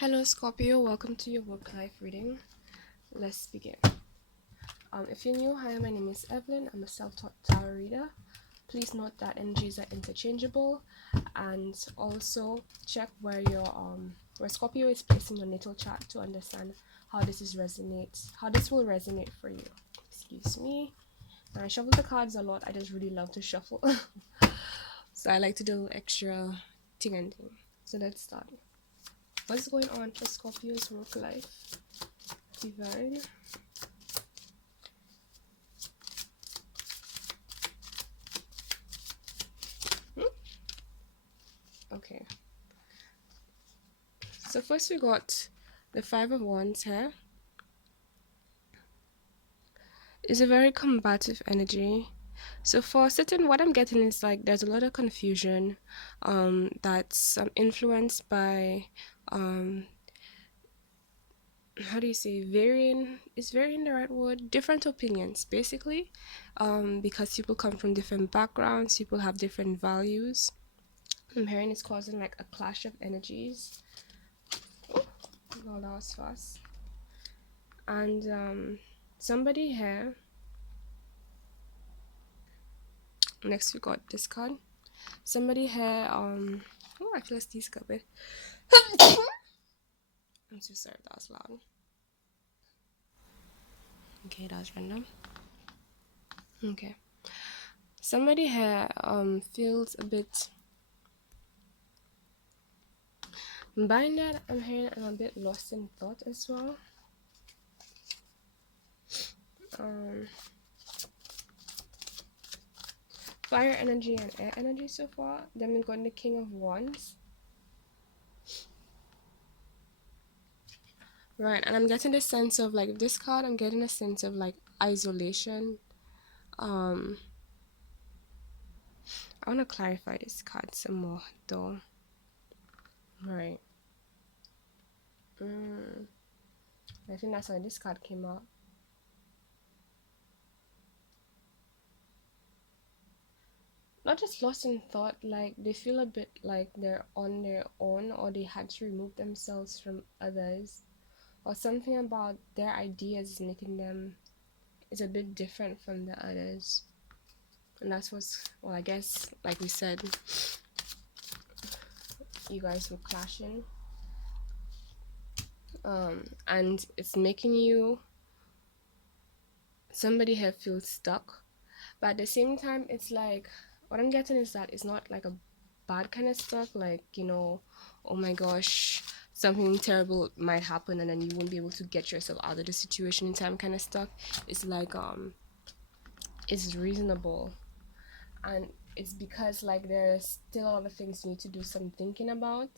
Hello Scorpio, welcome to your work life reading. Let's begin. If you're new, hi, my name is Evelyn. I'm a self-taught tarot reader. Please note that energies are interchangeable, and also check where Scorpio is placing your natal chart to understand how this will resonate for you. Excuse me. Now, I shuffle the cards a lot. I just really love to shuffle, so I like to do extra ting and ting. So let's start. What's going on for Scorpio's work life? Divine. Okay. So first we got the Five of Wands here. It's a very combative energy. So for certain, what I'm getting is like there's a lot of confusion that's influenced by how do you say varying the right word, different opinions basically, because people come from different backgrounds, people have different values. I'm hearing it's causing like a clash of energies. Oh, that was fast. And somebody here, next we got this card. Somebody here, oh, I feel like this bit. I'm so sorry, that was loud. Okay, that was random. Okay. Somebody here feels a bit binded. I'm hearing I'm a bit lost in thought as well. Fire energy and air energy so far. Then we got the King of Wands. Right, and I'm getting the sense of like this card, I'm getting a sense of like isolation. I want to clarify this card some more though. Right. I think that's why this card came out. Not just lost in thought, like they feel a bit like they're on their own, or they had to remove themselves from others, or something about their ideas is making them is a bit different from the others. And that's what's, well, I guess like we said, you guys were clashing, and it's making somebody here feel stuck. But at the same time, it's like what I'm getting is that it's not like a bad kind of stuck, like, oh my gosh, something terrible might happen and then you won't be able to get yourself out of the situation in time kind of stuck. It's like it's reasonable, and it's because like there's still a lot of things you need to do some thinking about,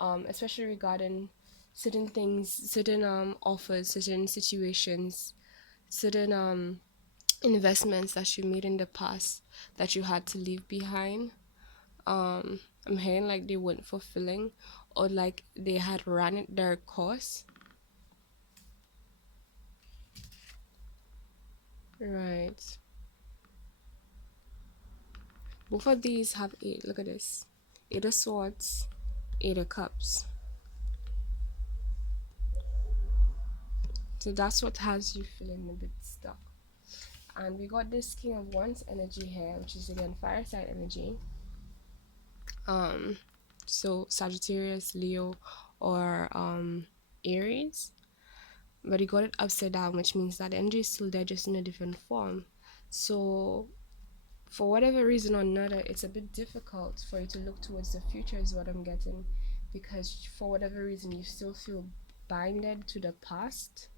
especially regarding certain things, certain offers, certain situations, certain investments that you made in the past that you had to leave behind. I'm hearing like they weren't fulfilling, or like they had run their course. Right. Both of these have eight. Look at this. Eight of Swords, Eight of Cups. So that's what has you feeling a bit stuck. And we got this King of Wands energy here, which is again fire sign energy. So Sagittarius, Leo, or Aries. But you got it upside down, which means that the energy is still there, just in a different form. So for whatever reason or another, it's a bit difficult for you to look towards the future is what I'm getting, because for whatever reason you still feel binded to the past.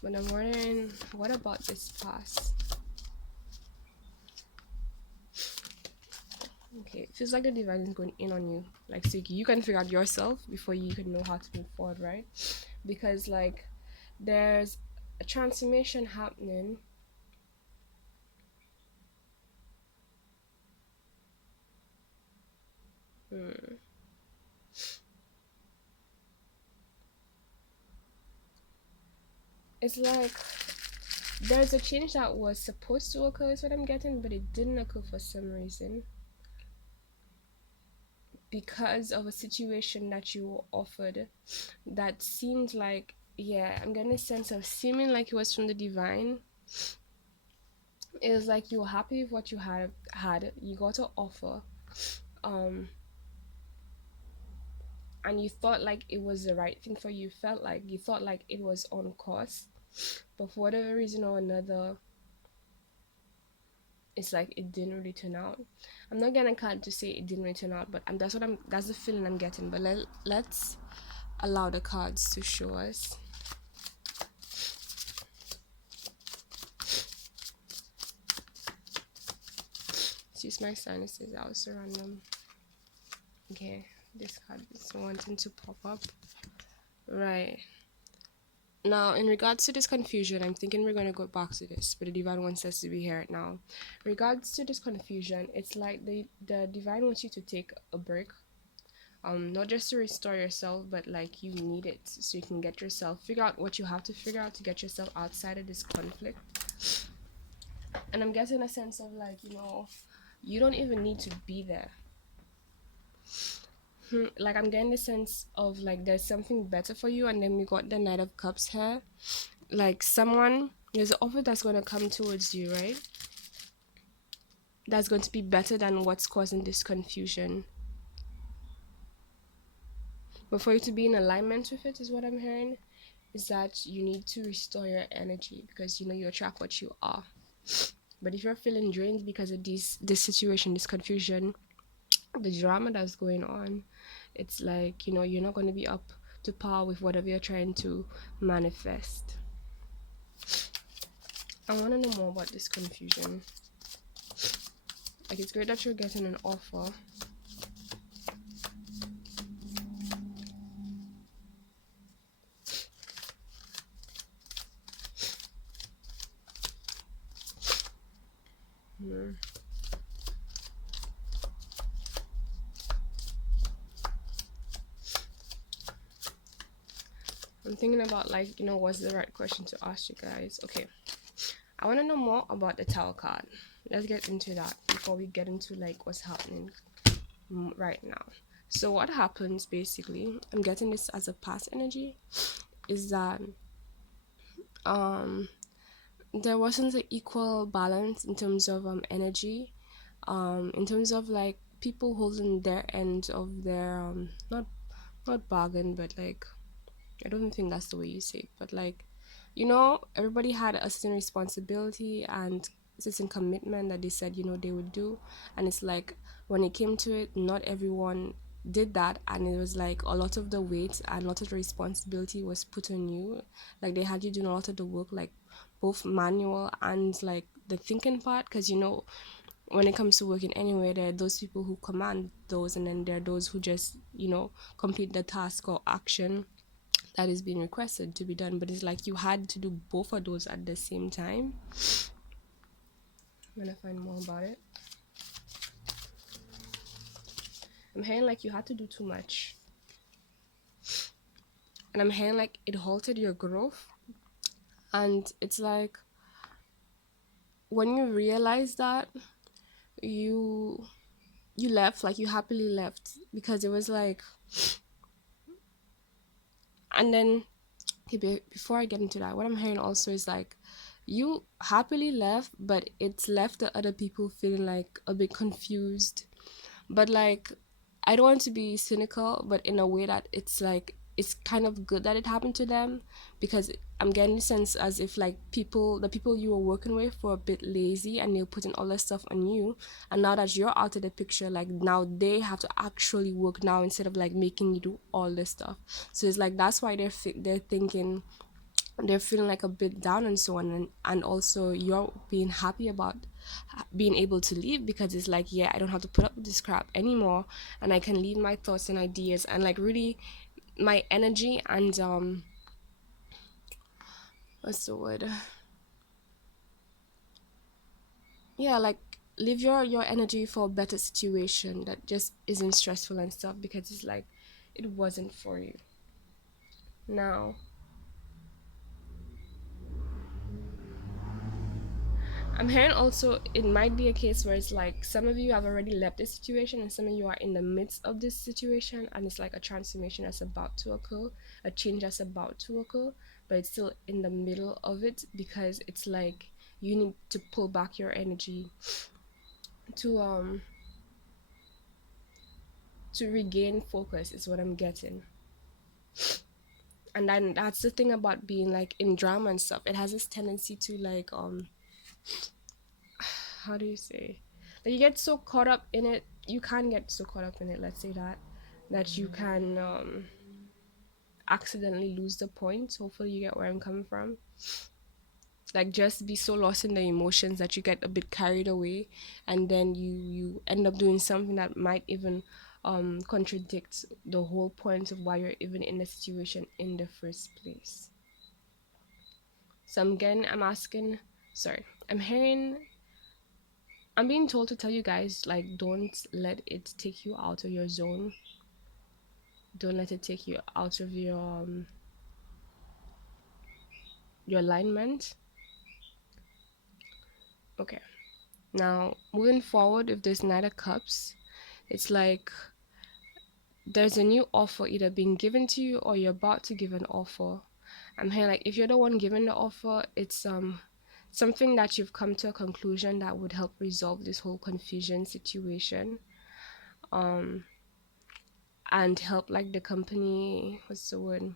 But I'm wondering, what about this past? Okay, it feels like the divine is going in on you, like so you can figure out yourself before you can know how to move forward, right? Because like there's a transformation happening. It's like there's a change that was supposed to occur is what I'm getting, but it didn't occur for some reason, because of a situation that you were offered that seemed like, yeah, I'm getting a sense of seeming like it was from the divine. It was like you were happy with what you had, you got an offer, um and you thought like it was the right thing for you, felt like you thought like it was on course, but for whatever reason or another, it's like it didn't really turn out. I'm not gonna card to say it didn't really turn out, but that's the feeling I'm getting. But let's allow the cards to show us. Excuse my sinuses, I was so random. Okay, this card is wanting to pop up. Right. Now, in regards to this confusion, I'm thinking we're going to go back to this, but the divine wants us to be here right now. Regards to this confusion, it's like the divine wants you to take a break, not just to restore yourself, but like you need it so you can get yourself, figure out what you have to figure out to get yourself outside of this conflict. And I'm getting a sense of like, you don't even need to be there. Like I'm getting the sense of like there's something better for you, and then we got the Knight of Cups here. Like there's an offer that's going to come towards you, right? That's going to be better than what's causing this confusion. But for you to be in alignment with it, is what I'm hearing, is that you need to restore your energy, because you attract what you are. But if you're feeling drained because of this situation, this confusion, the drama that's going on, it's like, you're not going to be up to par with whatever you're trying to manifest. I want to know more about this confusion. Like, it's great that you're getting an offer. I'm thinking about like, what's the right question to ask you guys. Okay, I want to know more about the Tower card. Let's get into that before we get into like what's happening right now. So what happens basically, I'm getting this as a past energy, is that there wasn't an equal balance in terms of energy, in terms of like people holding their end of their not bargain, but like, I don't think that's the way you say it, but like, everybody had a certain responsibility and certain commitment that they said, they would do. And it's like, when it came to it, not everyone did that. And it was like a lot of the weight and a lot of the responsibility was put on you. Like, they had you doing a lot of the work, like both manual and like the thinking part. Because, when it comes to working anywhere, there are those people who command those, and then there are those who just, complete the task or action that is being requested to be done. But it's like you had to do both of those at the same time. I'm gonna find more about it. I'm hearing like you had to do too much, and I'm hearing like it halted your growth. And it's like, when you realize that, you left, like you happily left, because it was like, and then, okay, before I get into that, what I'm hearing also is like, you happily left, but it's left the other people feeling like a bit confused. But like, I don't want to be cynical, but in a way that it's like, it's kind of good that it happened to them, because I'm getting the sense as if like the people you were working with were a bit lazy, and they're putting all this stuff on you. And now that you're out of the picture, like now they have to actually work now, instead of like making you do all this stuff. So it's like, that's why they're thinking, they're feeling like a bit down and so on. And also you're being happy about being able to leave, because it's like, yeah, I don't have to put up with this crap anymore, and I can leave my thoughts and ideas and like really my energy and what's the word, yeah, like leave your energy for a better situation that just isn't stressful and stuff, because it's like it wasn't for you. Now, I'm hearing also it might be a case where it's like some of you have already left this situation and some of you are in the midst of this situation, and it's like a transformation that's about to occur, a change that's about to occur, but it's still in the middle of it because it's like you need to pull back your energy to regain focus is what I'm getting. And then that's the thing about being like in drama and stuff. It has this tendency to like how do you say, like you get so caught up in it, you can get so caught up in it, let's say that you can accidentally lose the point. Hopefully you get where I'm coming from. Like just be so lost in the emotions that you get a bit carried away, and then you end up doing something that might even contradict the whole point of why you're even in the situation in the first place. So I'm asking, sorry, I'm hearing, I'm being told to tell you guys, like, don't let it take you out of your zone. Don't let it take you out of your alignment. Okay. Now, moving forward with this Knight of Cups, it's like there's a new offer either being given to you or you're about to give an offer. I'm hearing like if you're the one giving the offer, it's something that you've come to a conclusion that would help resolve this whole confusion situation. Um and help like the company, what's the word,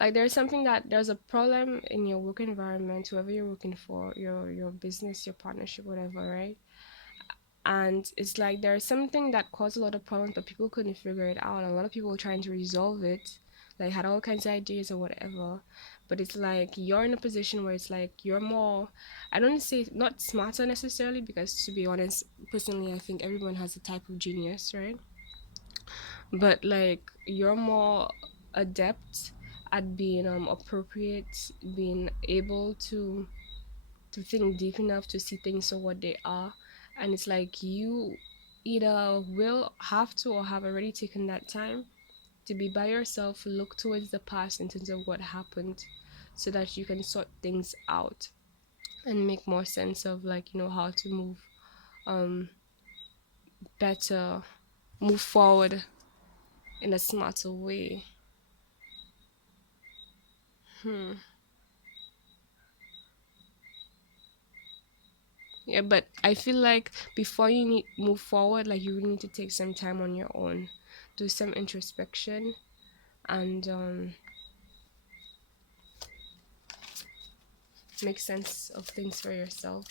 like there's something that there's a problem in your work environment, whoever you're working for, your business, your partnership, whatever, right? And it's like there's something that caused a lot of problems but people couldn't figure it out. A lot of people were trying to resolve it, like had all kinds of ideas or whatever, but it's like you're in a position where it's like you're more, I don't say not smarter necessarily, because to be honest, personally I think everyone has a type of genius, right? But like you're more adept at being appropriate, being able to think deep enough to see things for what they are. And it's like you either will have to or have already taken that time to be by yourself, look towards the past in terms of what happened, so that you can sort things out and make more sense of, like, how to move um better, move forward in a smarter way. Hmm. Yeah, but I feel like before you need move forward, like you really need to take some time on your own, do some introspection, and make sense of things for yourself.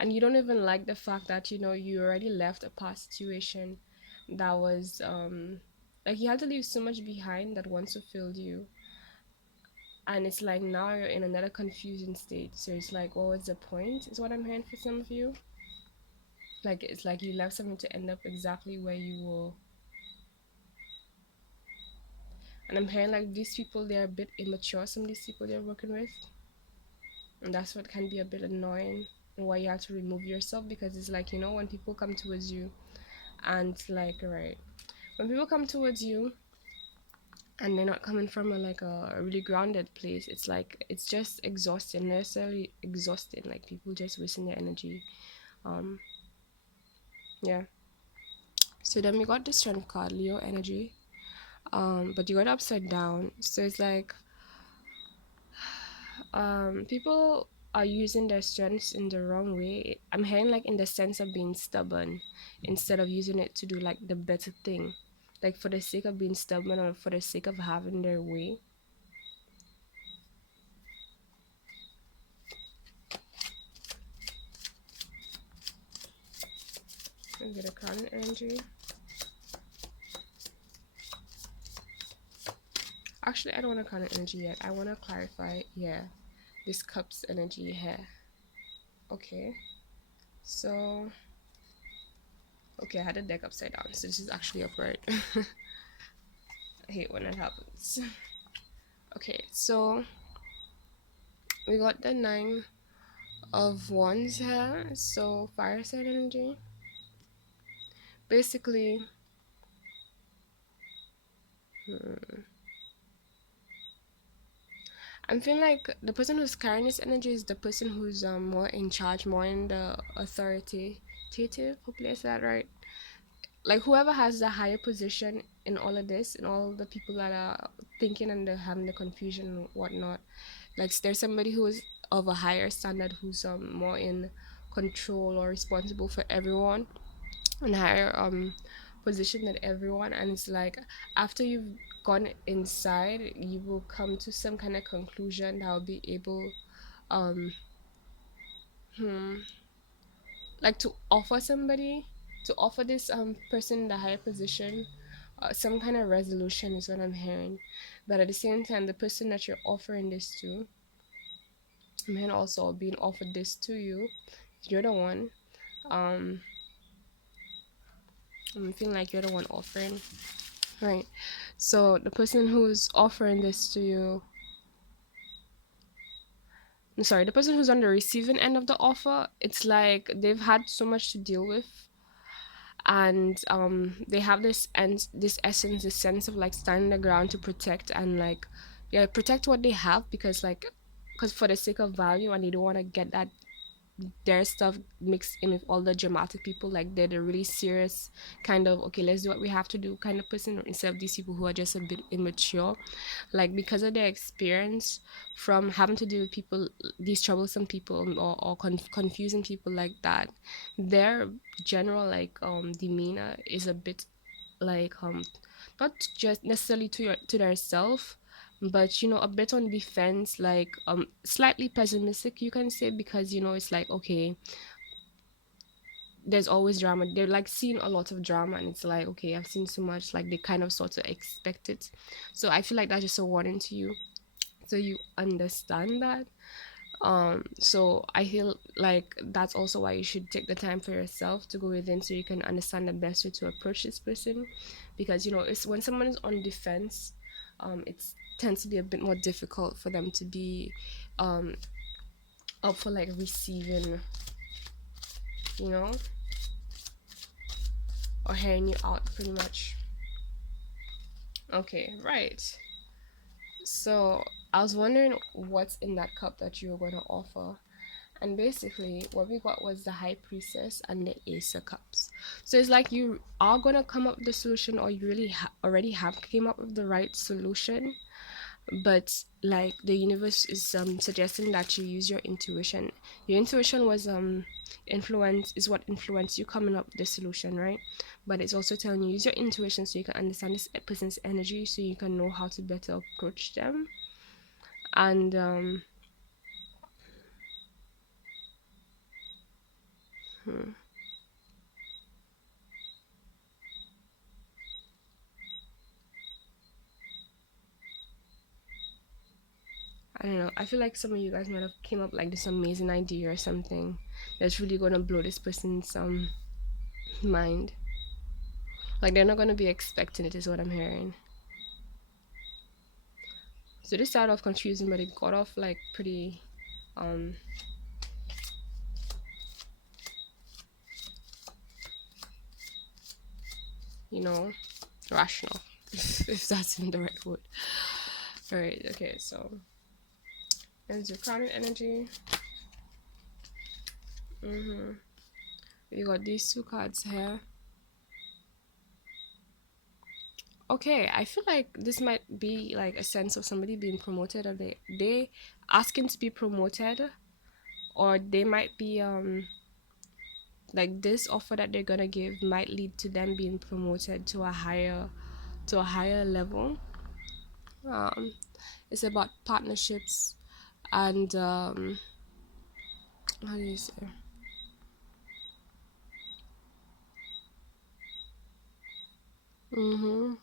And you don't even like the fact that you already left a past situation that was like you had to leave so much behind that once fulfilled you, and it's like now you're in another confusion state. So it's like, what was the point? Is what I'm hearing for some of you. Like it's like you left something to end up exactly where you were. And I'm hearing like these people, they're a bit immature, some of these people they're working with. And that's what can be a bit annoying, and why you have to remove yourself, because it's like, when people come towards you and like, right, when people come towards you and they're not coming from a really grounded place, it's like it's just exhausting, necessarily exhausting, like people just wasting their energy. um yeah. So then we got this strength card, Leo energy, but you got it upside down. So it's like people are using their strengths in the wrong way. I'm hearing like in the sense of being stubborn instead of using it to do like the better thing, like for the sake of being stubborn or for the sake of having their way. Let me get a crown energy. Actually, I don't want a crown energy yet. I want to clarify, yeah, this cups energy here. Okay, so okay, I had the deck upside down, so this is actually upright. I hate when it happens. Okay, so We got the nine of wands here, so fire sign energy. Basically, hmm, I'm feeling like the person who's carrying this energy is the person who's more in charge, more in the authoritative. Hopefully I said that right. Like whoever has the higher position in all of this, and all the people that are thinking and they're having the confusion and whatnot. Like there's somebody who is of a higher standard who's more in control or responsible for everyone, and higher position than everyone. And it's like after you've gone inside, you will come to some kind of conclusion that will be able um hmm, like to offer somebody, to offer this person in the higher position some kind of resolution is what I'm hearing. But at the same time, the person that you're offering this to, I'm hearing also being offered this to you. You're the one. Um, I'm feeling like you're the one offering, right? So the person who's offering this to you, I'm sorry, the person who's on the receiving end of the offer, it's like they've had so much to deal with, and they have this essence, this sense of like standing the ground to protect and like, yeah, protect what they have, because like, because for the sake of value, and they don't want to get that their stuff mixed in with all the dramatic people. Like they're the really serious kind of, okay, let's do what we have to do kind of person, instead of these people who are just a bit immature, like because of their experience from having to deal with people, these troublesome people, or confusing people like that. Their general like demeanor is a bit like not just necessarily to their self, but a bit on defense, like slightly pessimistic, you can say, because it's like, okay, there's always drama. They're like seeing a lot of drama, and it's like, okay, I've seen so much, like they kind of sort of expect it. So I feel like that's just a warning to you, so you understand that. So I feel like that's also why you should take the time for yourself to go within, so you can understand the best way to approach this person. Because it's when someone is on defense, it tends to be a bit more difficult for them to be um up for like receiving, you know or hearing you out pretty much. Okay, right. So I was wondering what's in that cup that you were going to offer. And basically, what we got was the High Priestess and the Ace of Cups. So it's like you are gonna come up with the solution, or you really already have came up with the right solution. But like the universe is suggesting that you use your intuition. Your intuition was influence is what influenced you coming up with the solution, right? But it's also telling you use your intuition, so you can understand this person's energy, so you can know how to better approach them. And hmm, I don't know. I feel like some of you guys might have came up like this amazing idea or something that's really gonna blow this person's mind. Like they're not gonna be expecting it, is what I'm hearing. So this started off confusing, but it got off like pretty um you know rational, if that's in the right word. All right. Okay. So there's your crowded energy. You got these two cards here. Okay, I feel like this might be like a sense of somebody being promoted, or they asking to be promoted, or they might be like this offer that they're gonna give might lead to them being promoted to a higher level. um it's about partnerships, and how do you say, mm-hmm.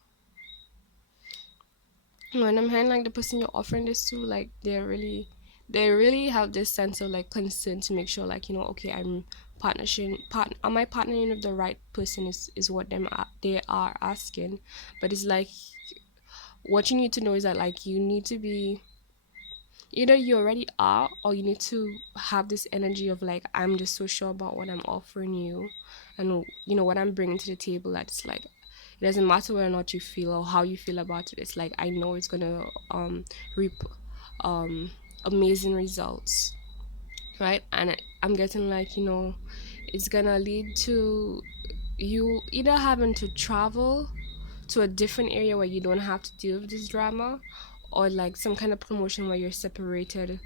When I'm hearing like the person you're offering this to, like they really have this sense of like concern to make sure, like, okay, am I partnering with the right person, is what they are asking. But it's like what you need to know is that like you need to be Either you already are, or you need to have this energy of like, I'm just so sure about what I'm offering you, and what I'm bringing to the table, that's like, it doesn't matter whether or not you feel or how you feel about it. It's like, I know it's gonna reap um amazing results, right? And I'm getting like, it's gonna lead to you either having to travel to a different area where you don't have to deal with this drama, or like some kind of promotion where you're separated,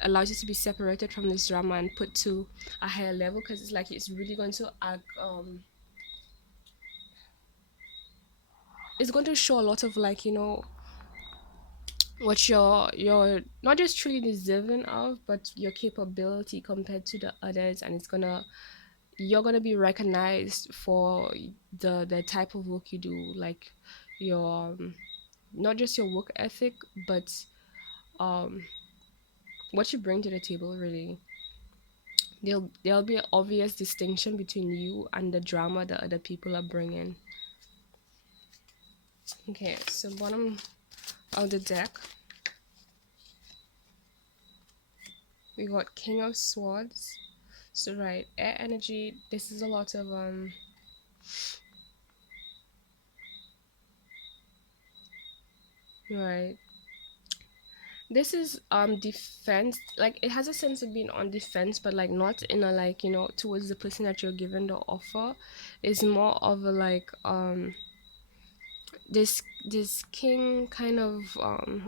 allows you to be separated from this drama and put to a higher level, because it's like, it's really going to it's going to show a lot of like, what you're not just truly deserving of, but your capability compared to the others. And you're gonna be recognized for the type of work you do, like your not just your work ethic, but um what you bring to the table, really. There'll be an obvious distinction between you and the drama that other people are bringing. Okay, so bottom of the deck, we got King of Swords. So right, air energy. This is a lot of right. This is defense. Like, it has a sense of being on defense, but like not in a like, towards the person that you're giving the offer. It's more of a like this king kind of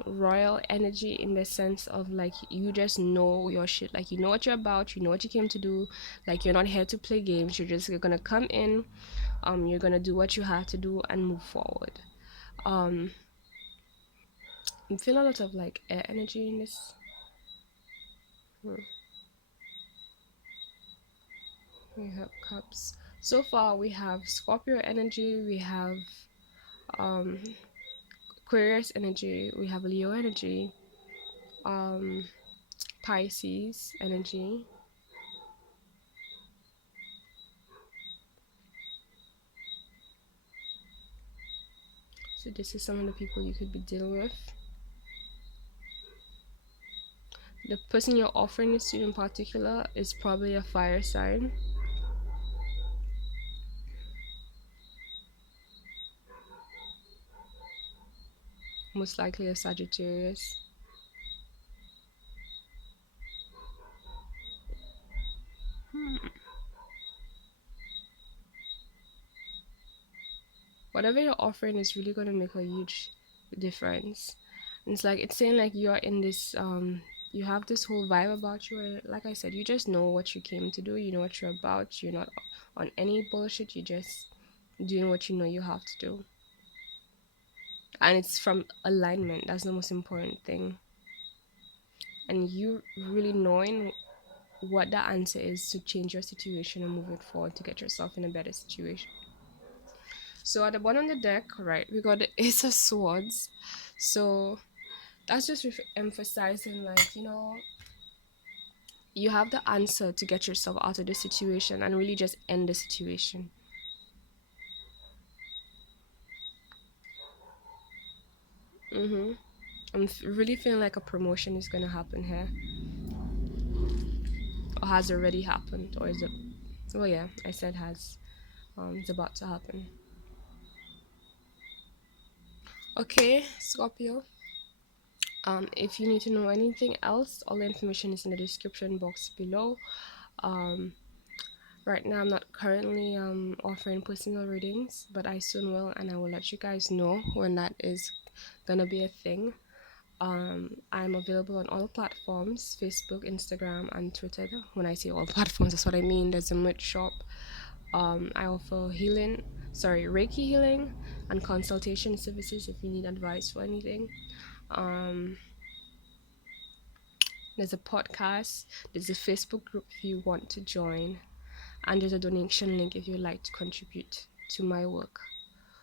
royal energy, in the sense of like, you just know your shit, like, you know what you're about, you know what you came to do. Like, you're not here to play games, you're gonna come in, you're gonna do what you have to do and move forward. um I'm feeling a lot of like air energy in this. Hmm. We have cups. So far we have Scorpio energy, we have um Aquarius energy, we have Leo energy, um Pisces energy. So this is some of the people you could be dealing with. The person you're offering this to in particular is probably a fire sign. Most likely a Sagittarius. Whatever you're offering is really going to make a huge difference. And it's like, it's saying like, you're in this you have this whole vibe about you where, like I said, you just know what you came to do, you know what you're about, you're not on any bullshit, you're just doing what you know you have to do. And it's from alignment, that's the most important thing. And you really knowing what the answer is to change your situation and move it forward to get yourself in a better situation. So at the bottom of the deck, right, we got the Ace of Swords. So that's just emphasizing like, you have the answer to get yourself out of the situation and really just end the situation. Mm-hmm. I'm really feeling like a promotion is gonna happen here, or has already happened, or is it? Well, yeah, I said has. It's about to happen. Okay, Scorpio. If you need to know anything else, all the information is in the description box below. Um, right now, I'm not currently offering personal readings, but I soon will, and I will let you guys know when that is gonna be a thing. I'm available on all platforms: Facebook, Instagram, and Twitter. When I say all platforms, that's what I mean. There's a merch shop. I offer Reiki healing and consultation services if you need advice for anything. Um, there's a podcast, there's a Facebook group if you want to join, and there's a donation link if you'd like to contribute to my work.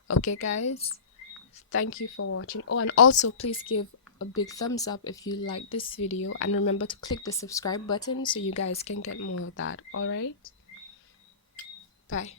Okay, guys, thank you for watching. Oh, and also please give a big thumbs up if you like this video, and remember to click the subscribe button so you guys can get more of that. All right, bye.